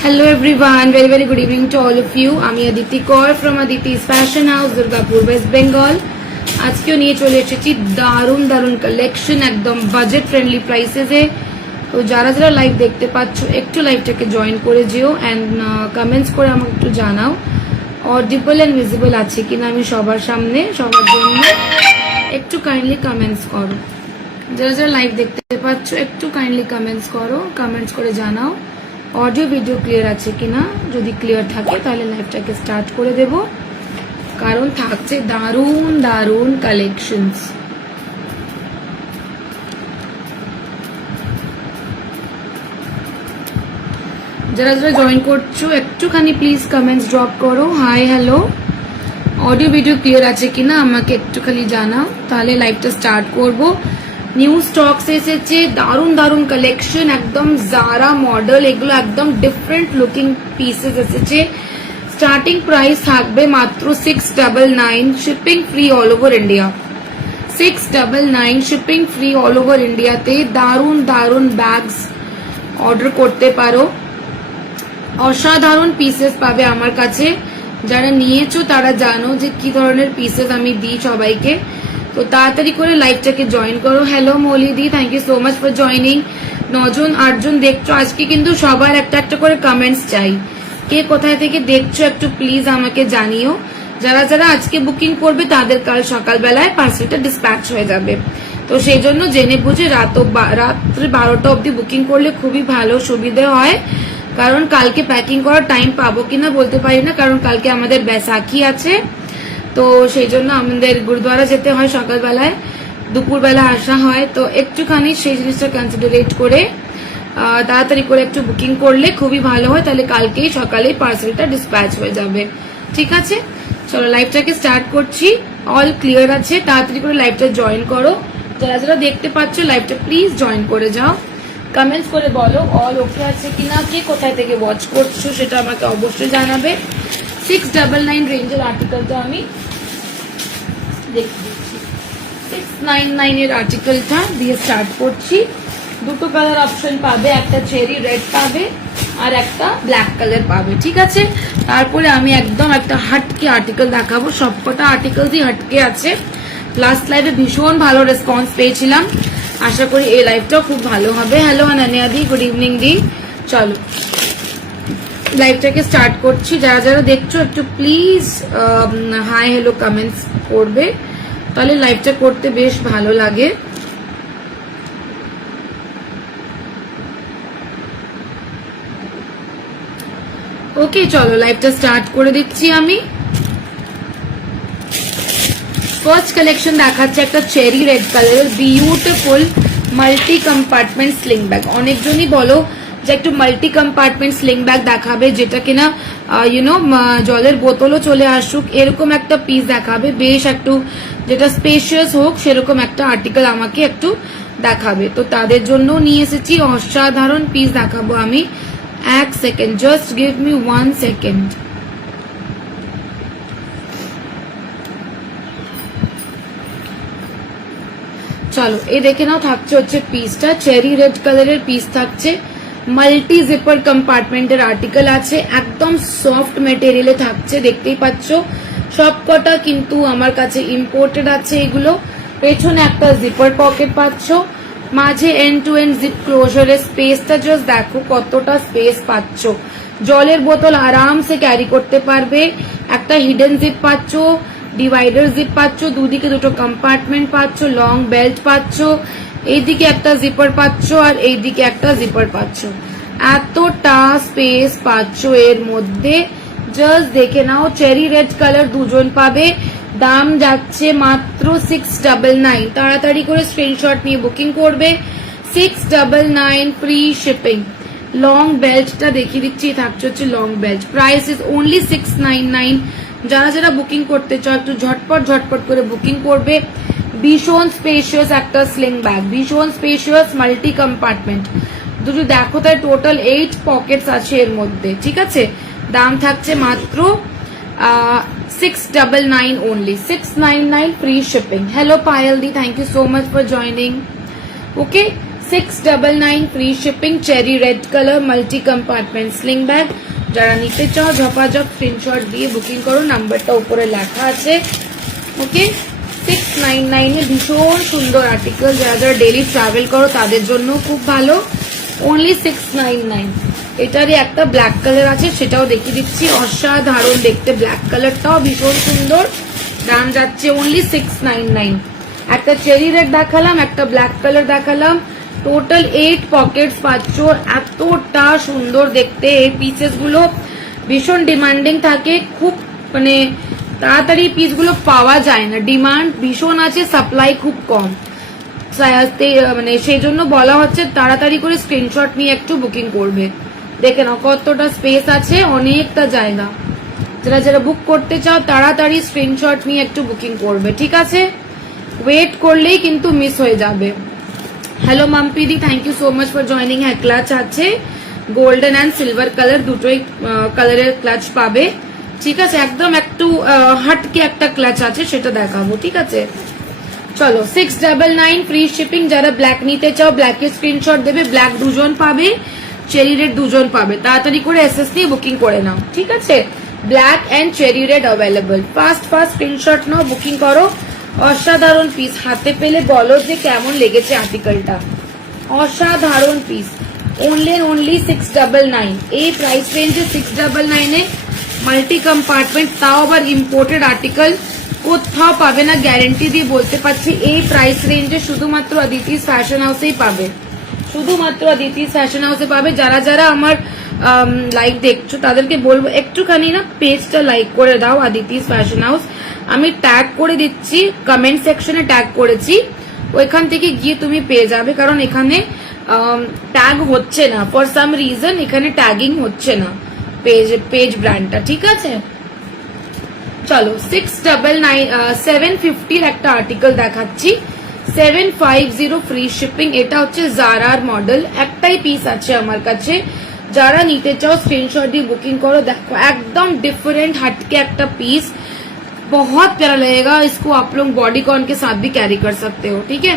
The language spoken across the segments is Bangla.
Hello everyone, very good evening to all of you. আমি Aditi Kaur from Aditi's Fashion House, Durgapur, West Bengal. আজকেও নিয়ে চলে এসেছি দারুণ কালেকশন, একদম বাজেট ফ্রেন্ডলি প্রাইসেসে। তো যারা যারা লাইভ দেখতে পাচ্ছ একটু লাইভটাকে জয়েন করে যেও অ্যান্ড কমেন্টস করে আমাকে একটু জানাও অডিবল অ্যান্ড ভিজিবল আছে কিনা আমি সবার সামনে সবার জন্য। একটু কাইন্ডলি কমেন্টস করো, যারা যারা লাইভ দেখতে পাচ্ছ একটু কাইন্ডলি কমেন্টস করো, কমেন্টস করে জানাও অডিও ভিডিও ক্লিয়ার আছে কিনা। যদি ক্লিয়ার থাকে তাহলে লাইভটাকে স্টার্ট করে দেব, কারণ থাকছে দারুণ কালেকশনস। যারা যারা জয়েন করছো একটুখানি প্লিজ কমেন্টস ড্রপ করো, hi hello. Audio video clear আছে কিনা আমাকে একটুখানি জানাও, তাহলে লাইভটা স্টার্ট করব। নিউ স্টকস এসেছে, দারুণ কালেকশন, একদম জারা মডেল, এগুলো একদম ডিফারেন্ট লুকিং পিসেস এসেছে। স্টার্টিং প্রাইস থাকবে মাত্র 699, shipping free all over India. 699 shipping free all over ইন্ডিয়াতে দারুণ ব্যাগস অর্ডার করতে পারো। অসাধারণ পিসেস পাবে আমার কাছে, যারা নিয়েছো তারা জানো যে কি ধরনের পিসেস আমি দিই সবাইকে। তো তাড়াতাড়ি করে লাইভটাকে জয়েন করো। হ্যালো মৌলিদি, thank you so much for joining. 9 জন 8 জন দেখছো আজকে, কিন্তু সবার একটা করে কমেন্টস চাই। কে কোথায় থেকে দেখছো একটু প্লিজ আমাকে জানিও। যারা যারা আজকে বুকিং করবে তাদের কাল সকালবেলায় পার্সেলটা ডিসপ্যাচ হয়ে যাবে। তো সেই জন্য জেনে বুঝে রাত্রে 12টা অবধি বুকিং করলে খুবই ভালো সুবিধে হয়, কারণ কালকে প্যাকিং করার টাইম পাবো কিনা বলতে পারি না, কারণ কালকে আমাদের বৈশাখী আছে। তো সেই জন্য আমাদের গুরুদ্বারা যেতে হয় সকালবেলায়, দুপুরবেলা আসা হয়। তো একটুখানি সেই জিনিসটা কনসিডারেট করে তাড়াতাড়ি করে একটু বুকিং করলে খুবই ভালো হয়, তাহলে কালকেই সকালেই পার্সেলটা ডিসপ্যাচ হয়ে যাবে। ঠিক আছে, চলো লাইভটাকে স্টার্ট করছি। অল ক্লিয়ার আছে, তাড়াতাড়ি করে লাইভটা জয়েন করো। যারা যারা দেখতে পাচ্ছ লাইভটা প্লিজ জয়েন করে যাও, কমেন্টস করে বলো অল ওকে আছে কিনা, কে কোথায় থেকে ওয়াচ করছো সেটা আমাকে অবশ্যই জানাবে। 699 রেঞ্জের আর্টিকেলটা আমি দেখে দিচ্ছি। 699 এর আর্টিকেলটা দিয়ে স্টার্ট করছি। দুটো কালার অপশন পাবে, একটা চেরি রেড পাবে আর একটা ব্ল্যাক কালার পাবে। ঠিক আছে, তারপরে আমি একদম একটা হাটকে আর্টিকেল দেখাবো। সবকটা আর্টিকেলই হাটকে আছে। লাস্ট লাইভে ভীষণ ভালো রেসপন্স পেয়েছিলাম, আশা করি এই লাইভটাও খুব ভালো হবে। হ্যালো অনন্যা দি, গুড ইভিনিং দি। চলো লাইভটাকে স্টার্ট করছি। যারা যারা দেখছো একটু প্লিজ হাই হ্যালো কমেন্টস করবে, তাহলে লাইভটা করতে বেশ ভালো লাগে। ওকে, চলো লাইভটা স্টার্ট করে দিচ্ছি আমি। ফার্স্ট কালেকশন দেখাচ্ছে একটা চেরি রেড কালারের beautiful multi compartment sling bag. অনেকজনই বলো যে একটু মাল্টি কম্পার্টমেন্ট স্লিং ব্যাগ দেখাবে, যেটা কিনা জলের বোতলও চলে আসুক, এরকম একটা পিস দেখাবে, বেশ একটু যেটা স্পেশিয়াস হোক সেরকম একটা আর্টিকেল আমাকে একটু দেখাবে। তো তাদের জন্য নিয়ে এসেছি অসাধারণ পিস দেখাবো আমি। এক second, just give me 1 second. চলো এই দেখে নাও, থাকছে হচ্ছে পিসটা চেরি রেড কালারের পিস থাকছে, মাল্টি জিপার কম্পার্টমেন্টের আর্টিকেল আছে, একদম সফট মেটেরিয়ালে থাকছে, দেখতেই পাচ্ছ। সবকটা কিন্তু আমার কাছে ইম্পোর্টেড আছে এগুলো। পেছনে একটা জিপার পকেট পাচ্ছ, মাঝে এন্ড টু এন্ড জিপ ক্লোজারের স্পেসটা জাস্ট দেখো কতটা স্পেস পাচ্ছ। জলের বোতল আরামসে ক্যারি করতে পারবে। একটা হিডেন জিপ পাচ্ছ, ডিভাইডার জিপ পাচ্ছ, দুদিকে দুটো কম্পার্টমেন্ট পাচ্ছ, লং বেল্ট পাচ্ছ, এইদিকে একটা জিপার পাচ্ছ আর এইদিকে একটা জিপার পাচ্ছ। এতটা স্পেস পাচ্ছ এর মধ্যে, জাস্ট দেখে নাও। চেরি রেড কালার দুজন পাবে, দাম যাচ্ছে মাত্র 699। তাড়াতাড়ি করে স্ক্রিনশট নিয়ে বুকিং করবে। 699 ফ্রি শিপিং। লং বেল্টটা দেখিয়ে দিচ্ছি, থাকছে হচ্ছে long belt. Price is only 699। যারা যারা বুকিং করতে চাও একটু ঝটপট করে বুকিং করবে। ভীষণ স্পেশিয়াস একটা স্লিং ব্যাগ, ভীষণ স্পেশিয়াস মাল্টি কম্পার্টমেন্ট। দুটো দেখো, তাই টোটাল 8 পকেটস আছে এর মধ্যে। ঠিক আছে, দাম থাকছে মাত্র 699 only, 699 free shipping. Hello Payal di, thank you so much for joining. Okay, 699 free shipping, cherry red colour, multi compartment sling bag. যারা নিতে চাও ঝপাঝপ স্ক্রিনশট দিয়ে বুকিং করো, নাম্বারটা উপরে লেখা আছে। ওকে, 699 এ ভীষণ সুন্দর আর্টিকেল, যারা যারা ডেলি ট্রাভেল করো তাদের জন্য খুব ভালো। অনলি 699। এটারই একটা ব্ল্যাক কালার আছে, সেটাও দেখিয়ে দিচ্ছি, অসাধারণ দেখতে, ব্ল্যাক কালারটাও ভীষণ সুন্দর। দাম যাচ্ছে অনলি 699। একটা চেরি রেড দেখালাম, একটা ব্ল্যাক কালার দেখালাম, টোটাল 8 পকেটস পাচ্ছ। এতটা সুন্দর দেখতে, এই পিসেস গুলো ভীষণ ডিমান্ডিং থাকে, খুব মানে তাড়াতাড়ি পিসগুলো পাওয়া যায় না, ডিমান্ড ভীষণ আছে, সাপ্লাই খুব কম, মানে সেই জন্য বলা হচ্ছে তাড়াতাড়ি করে স্ক্রিনশট নিয়ে একটু বুকিং করবে। দেখে নাও কতটা স্পেস আছে, অনেকটা জায়গা। যারা যারা বুক করতে চাও তাড়াতাড়ি স্ক্রিনশট নিয়ে একটু বুকিং করবে, ঠিক আছে? ওয়েট করলেই কিন্তু মিস হয়ে যাবে। হ্যালো মাম্পিদি, thank you so much for joining. হ্যাঁ, ক্লাচ আছে, গোল্ডেন অ্যান্ড সিলভার কালার দুটোই কালারের ক্লাচ পাবে, ঠিক আছে? একদম একটু হাটকে একটা ক্লাচ আছে, সেটা দেখাবো, ঠিক আছে? চলো, 699 ফ্রি শিপিং। যারা ব্ল্যাক নিতে চাও ব্ল্যাকের স্ক্রিনশট দেবে, ব্ল্যাক দুজন পাবে, চেরি রেড দুজন পাবে। তাড়াতাড়ি করে এসএস নিয়ে বুকিং করে নাও, ঠিক আছে? Black and cherry red available. First screenshot নাও, বুকিং করো। অসাধারণ পিস, হাতে পেলে বলো যে কেমন লেগেছে আর্টিকেলটা। অসাধারণ পিস, অনলি 699। এই প্রাইস রেঞ্জে 699 এ মাল্টি কম্পার্টমেন্ট, তাও আবার ইম্পোর্টেড আর্টিকেল, কোথাও পাবে না, গ্যারেন্টি দিয়ে বলতে পারছি। এই প্রাইস রেঞ্জে শুধুমাত্র অদিতিস ফ্যাশন হাউসেই পাবে, শুধুমাত্র অদিতিস ফ্যাশন হাউসে পাবে। যারা যারা আমার লাইভ দেখছো তাদেরকে বলবো একটুখানি না পেজটা লাইক করে দাও, অদিতিস ফ্যাশন হাউস। আমি ট্যাগ করে দিচ্ছি, কমেন্ট সেকশনে ট্যাগ করেছি, ওইখান থেকে গিয়ে তুমি পেয়ে যাবে। কারণ এখানে ট্যাগ হচ্ছে না, ফর সাম রিজন এখানে ট্যাগিং হচ্ছে না পেজ ব্র্যান্ডটা, ঠিক আছে? চলো, 750 একটা আর্টিকেল দেখাচ্ছি, 750 ফ্রি শিপিং। এটা হচ্ছে জারার মডেল, একটাই পিস আছে আমার কাছে। যারা নিতে চাও স্ক্রিনশট দিয়ে বুকিং করো। देखो एकदम डिफरेंट हटके একটা পিস, बहुत प्यारा लगेगा। इसको आप लोग बॉडीकॉन के साथ भी कैरी कर सकते हो, ठीक है?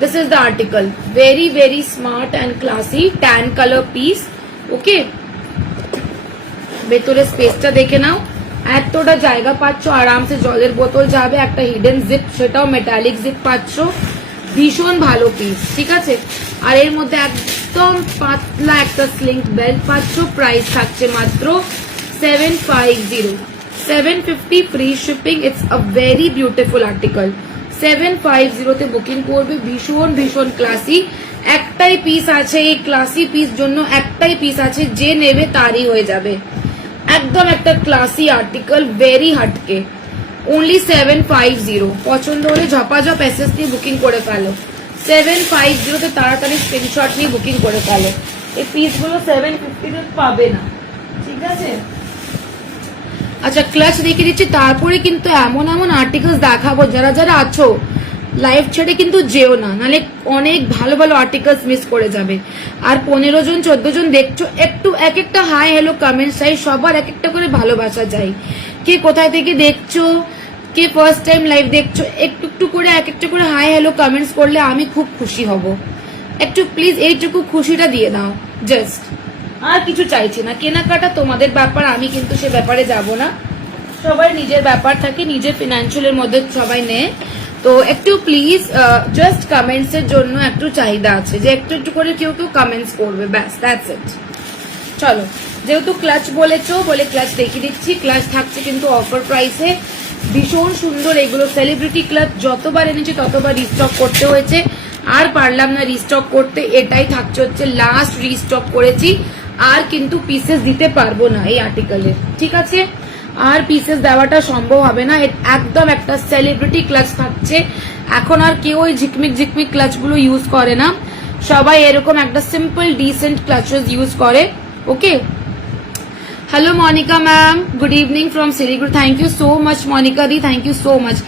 This is the article, very very smart and classy, tan colour piece. Okay, ভেতরে স্পেসটা দেখে নাও, এতটা জায়গা পাচ্ছ, আরামসে জলের বোতল যাবে। একটা হিডেন জিপ, সেটাও মেটালিক জিপ পাচ্ছ, ভীষণ ভালো পিস, ঠিক আছে? আর এর মধ্যে একদম পাতলা একটা স্লিং বেল্ট পাচ্ছ। প্রাইস থাকছে মাত্র 750 free shipping. It's a very beautiful article. 750 তে বুকিং করবে, ভীষণ ভীষণ ক্লাসি। একটাই পিস আছে, এই ক্লাসি পিস জন্য একটাই পিস আছে, যে নেবে তারই হয়ে যাবে। একদম একটা ক্লাসি আর্টিকেল, ভেরি হাটকে। অনলি 750। পছন্দ হলে ঝপাঝপ এসএস নিয়ে বুকিং করে ফেলো। 750 তে তাড়াতাড়ি স্ক্রিনশট নিয়ে বুকিং করে ফেলো। এই পিসগুলো 750 তে পাবে না, ঠিক আছে? আচ্ছা, ক্লাচ দেখিয়ে দিচ্ছি, তারপরে কিন্তু এমন এমন আর্টিকেলস দেখাবো। যারা যারা আছো লাইভ ছেড়ে কিন্তু যেও না, নাহলে অনেক ভালো ভালো আর্টিকেলস মিস করে যাবে। আর 15 জন 14 জন দেখছো, একটু এক একটা হাই হ্যালো কমেন্ট চাই, সবার এক একটা করে ভালোবাসা চাই। কে কোথায় থেকে দেখছো, কে ফার্স্ট টাইম লাইভ দেখছো, একটু একটু করে এক একটা করে হাই হ্যালো কমেন্টস করলে আমি খুব খুশি হব। একটু প্লিজ এইটুকু খুশিটা দিয়ে দাও, জাস্ট। আর কিছু চাইছি না, কেনাকাটা তোমাদের ব্যাপার, আমি কিন্তু সে ব্যাপারে যাব না। সবাই নিজের ব্যাপার থাকে, নিজের ফিনান্সিয়ালের মধ্যে সবাই নেয়। তো একটু প্লিজ জাস্ট কমেন্টস এর জন্য একটু চাহিদা আছে, যে একটু একটু করে কেউ কেউ কমেন্টস করবে, ব্যাস, দ্যাটস ইট। চলো, যেহেতু ক্লাচ বলেছো বলে ক্লাচ দেখিয়ে দিচ্ছি। ক্লাচ থাকছে কিন্তু অফার প্রাইসে, ভীষণ সুন্দর এগুলো। সেলিব্রিটি ক্লাচ যতবার এনেছি ততবার রিস্টক করতে হয়েছে, আর পারলাম না রিস্টক করতে। এটাই থাকছে হচ্ছে লাস্ট রিস্টক করেছি, আর কিন্তু পিসেস দিতে পারবো না এই আর্টিকেলে, ঠিক আছে? আর পিসেস দেওয়াটা সম্ভব হবে না। একদম একটা সেলিব্রিটি ক্লাচ থাকছে। এখন আর কেউ ওই ঝিকমিক ঝিকমিক ক্লাচ গুলো ইউজ করে না, সবাই এরকম একটা সিম্পল ডিসেন্ট ক্লাচেস ইউজ করে। Okay, hello Monica ma'am, good evening from Siliguri. Thank you so much Monica দি, থ্যাংক ইউ সো মাচ।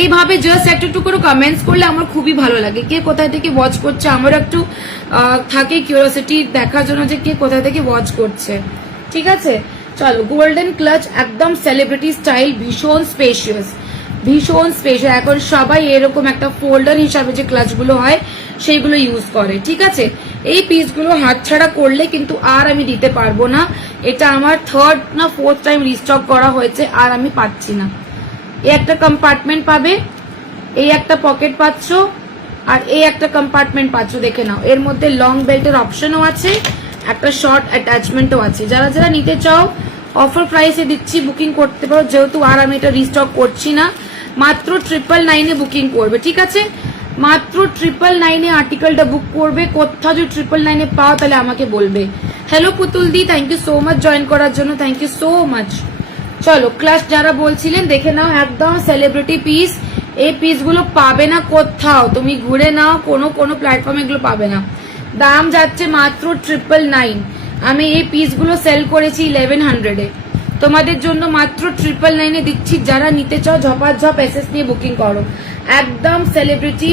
এইভাবে জাস্ট একটু একটু করে কমেন্টস করলে আমার খুবই ভালো লাগে। কে কোথায় থেকে ওয়াচ করছে আমার একটু থাকে কিউরিওসিটি দেখার জন্য, যে কে কোথায় থেকে ওয়াচ করছে, ঠিক আছে? চলো, গোল্ডেন ক্লাচ, একদম সেলিব্রিটি স্টাইল, ভীষণ স্পেশিয়াস, ভীষণ স্পেশাল। এখন সবাই এরকম একটা ফোল্ডার হিসাবে যে ক্লাচগুলো হয় সেইগুলো ইউজ করে, ঠিক আছে। এই পিসগুলো হাতছাড়া করলে কিন্তু আর আমি দিতে পারবো না। এটা আমার 3rd না 4th টাইম রিস্টক করা হয়েছে, আর আমি পাচ্ছি না। এই একটা কম্পার্টমেন্ট পাবে, এই একটা পকেট পাচ্ছ, আর এই একটা কম্পার্টমেন্ট পাচ্ছ। দেখে নাও, এর মধ্যে লং বেল্টের অপশনও আছে, একটা শর্ট অ্যাটাচমেন্টও আছে। যারা যারা নিতে চাও অফার প্রাইসে দিচ্ছি, বুকিং করতে পারো। যেহেতু আর আমি এটা রিস্টক করছি না, মাত্র 999 বুকিং করবে, ঠিক আছে। মাত্র 999 আর্টিকেলটা বুক করবে। কোথাও যদি 999 পাও তাহলে আমাকে বলবে। হ্যালো পুতুল দি, thank you so much join করার জন্য, থ্যাংক ইউ সো মাচ। চলো ক্লাস যারা বলছিলেন দেখে নাও, একদম সেলিব্রিটি পিস। এই পিসগুলো পাবে না কোথাও, তুমি ঘুরে নাও, কোনো প্ল্যাটফর্মে এগুলো পাবে না। দাম যাচ্ছে মাত্র 999। আমি এই পিসগুলো সেল করেছি 1100-এ, তোমাদের জন্য মাত্র 999-এ দিচ্ছি। যারা নিতে চাও ঝপাঝপ এসএস নিয়ে বুকিং করো। একদম সেলিব্রিটি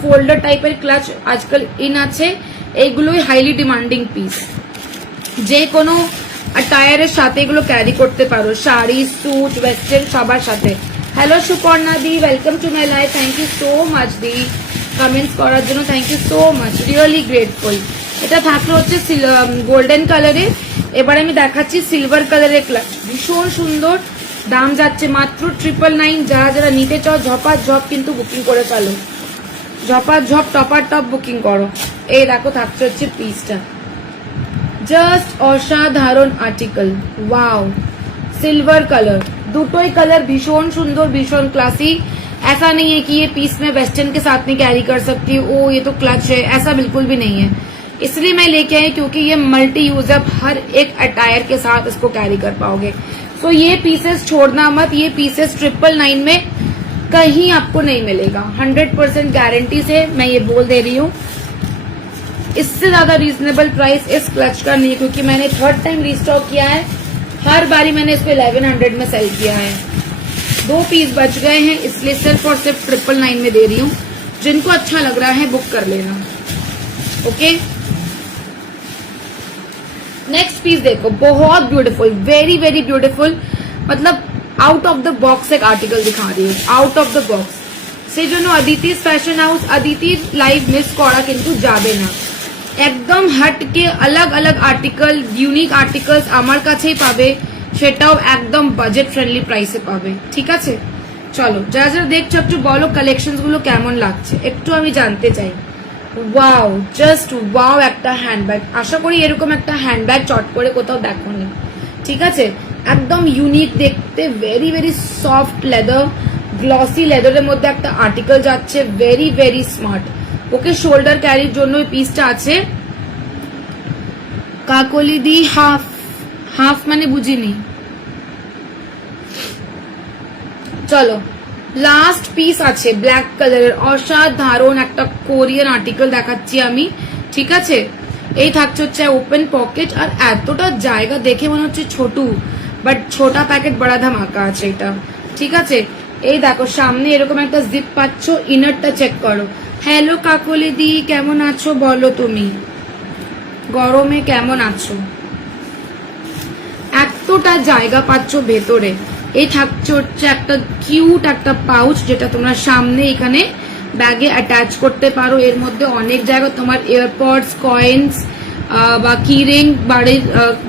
ফোল্ডার টাইপের ক্লাচ আজকাল ইন আছে, এইগুলোই হাইলি ডিমান্ডিং পিস। যে কোনো টায়ারের সাথে এগুলো ক্যারি করতে পারো, শাড়ি, স্যুট, ওয়েস্টার্ন সবার সাথে। Hello Suparna di, welcome to my life, thank you so much di comments করার জন্য, thank you so much, really grateful. এটা থাকলো হচ্ছে গোল্ডেন কালারের, এবার আমি দেখাচ্ছি সিলভার কালারের ক্লাচ, ভীষণ সুন্দর। দাম যাচ্ছে মাত্র 999। যারা যারা নিতে চাও ঝপাঝপ কিন্তু বুকিং করে ফেলো, ঝপাঝপ টপার টপ বুকিং করো। এই দেখো থাকছে হচ্ছে পিসটা, জাস্ট অসাধারণ আর্টিকেল, ওয়াও। सिल्वर कलर, দুটোই कलर भीषण सुंदर, भीषण क्लासी। ऐसा नहीं है कि ये पीस में वेस्टर्न के साथ में कैरी कर सकती हूँ, ओ ये तो क्लच है, ऐसा बिल्कुल भी नहीं है। इसलिए मैं लेके आई क्योंकि ये मल्टी यूज, आप हर एक अटायर के साथ इसको कैरी कर पाओगे। सो ये पीसेस छोड़ना मत, ये पीसेस 999 में कहीं आपको नहीं मिलेगा, 100% गारंटी से मैं ये बोल दे रही हूँ। इससे ज्यादा रीजनेबल प्राइस इस क्लच का नहीं, क्योंकि मैंने 3rd टाइम रिस्टॉक किया है। हर बारी मैंने इसको 1100 में सेल किया है। 2 पीस बच गए हैं, इसलिए सिर्फ और सिर्फ 999 में दे रही हूँ। जिनको अच्छा लग रहा है बुक कर लेना, ओके। नेक्स्ट पीस देखो, बहुत ब्यूटीफुल, वेरी वेरी ब्यूटीफुल, मतलब आउट ऑफ द बॉक्स एक आर्टिकल दिखा रही हूँ, आउट ऑफ द बॉक्स। সেই জন্য অদিতি ফ্যাশন হাউস, অদিতির লাইভ মিস করা কিন্তু যাবে না। একদম হটকে अलग अलग আর্টিকেল, ইউনিক আর্টিকেলস আমার কাছেই পাবে, সেটাও একদম বাজেট ফ্রেন্ডলি প্রাইসে পাবে, ঠিক আছে। চলো যারা যারা দেখছো একটু বলো কালেকশনস গুলো কেমন লাগছে, একটু আমি জানতে চাই। ওয়াও, জাস্ট ওয়াও একটা হ্যান্ডব্যাগ। আশা করি এরকম একটা হ্যান্ডব্যাগ চট করে কোথাও দেখোনি, ঠিক আছে। একদম ইউনিক দেখতে, very very soft leather, glossy লেদারের মধ্যে একটা আর্টিকেল যাচ্ছে, ভেরি ভেরি স্মার্ট। ওকে শোল্ডার ক্যারির জন্য এই পিসটা আছে। কাকলি দি হাফ, হাফ মানে বুঝিনি। চলো লাস্ট পিস আছে ব্ল্যাক কালারের, অসাধারণ একটা কোরিয়ান আর্টিকেল দেখাচ্ছি আমি, ঠিক আছে। এই থাকছে হচ্ছে ওপেন পকেট, আর এতটা জায়গা দেখে মনে হচ্ছে ছোট, বাট ছোটা প্যাকেট বড়া ধামাকা আছে এটা, ঠিক আছে। এই দেখো সামনে এরকম একটা জিপ পাচ্ছ, ইনারটা চেক করো। হ্যালো কাকলি দি, কেমন আছো বলো, তুমি গরমে কেমন আছো? এতটা জায়গা পাচ্ছ ভেতরে। এই থাকছে হচ্ছে একটা কিউট একটা পাউচ, যেটা তোমরা সামনে এখানে ব্যাগে অ্যাটাচ করতে পারো। এর মধ্যে অনেক জায়গা তোমার এয়ারপডস, কয়েন্স বা কি রিং,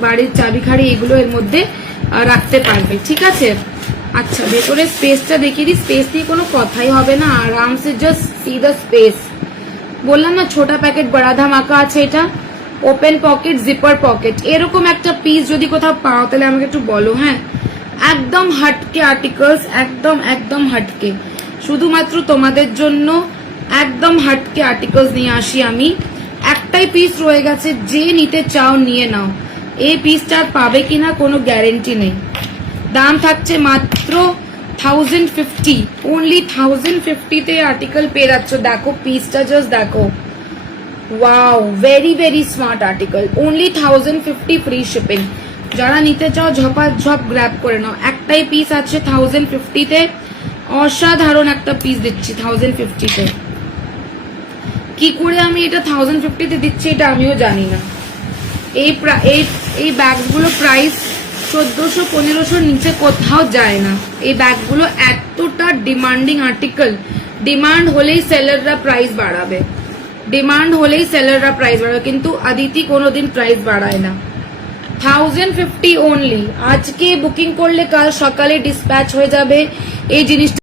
বাড়ির চাবিখাড়ি, এগুলো এর মধ্যে রাখতে পারবে, ঠিক আছে। আচ্ছা ভেতরে স্পেসটা দেখিয়ে দিই, স্পেস নিয়ে কোনো কথাই হবে না, আরামসে জাস্ট সি দ্য স্পেস। বললাম না ছোটা প্যাকেট বড়া ধামাকা আছে এটা। ওপেন পকেট, জিপার পকেট, এরকম একটা পিস যদি কোথাও পাও তাহলে আমাকে একটু বলো, হ্যাঁ। একদম হটকে আর্টিকেলস, একদম একদম হটকে, শুধুমাত্র তোমাদের জন্য একদম হটকে আর্টিকেলস নিয়ে আসি আমি। একটাই পিস রয়ে গেছে, যে নিতে চাও নিয়ে নাও। এই পিসটা পাবে কিনা কোনো গ্যারেন্টি নেই। দাম থাকছে মাত্র 1050, ওনলি 1050-তে আর্টিকেল পেয়ে যাচ্ছ। দেখো পিসটা জাস্ট দেখো, wow, very very smart article, only 1050 free shipping. যারা নিতে চাও ঝপাঝপ গ্র্যাব করে নাও। একটাই পিস আছে 1050-তে, অসাধারণ একটা পিস দিচ্ছি 1050-তে। কি করে আমি এটা 1050-তে দিচ্ছি এটা আমিও জানি না। এই ব্যাগগুলো প্রাইস 1400-1500 নিচে কোথাও যায় না। এই ব্যাগগুলো এতটা ডিমান্ডিং আর্টিকেল, ডিমান্ড হলেই সেলাররা প্রাইস বাড়াবে। ডিমান্ড হলেই সেলাররা প্রাইস বাড়ায়, কিন্তু আদিতি কোনোদিন প্রাইস বাড়ায় না। 1050 অনলি। আজকে বুকিং করলে কাল সকালে ডিসপ্যাচ হয়ে যাবে এই জিনিসটা।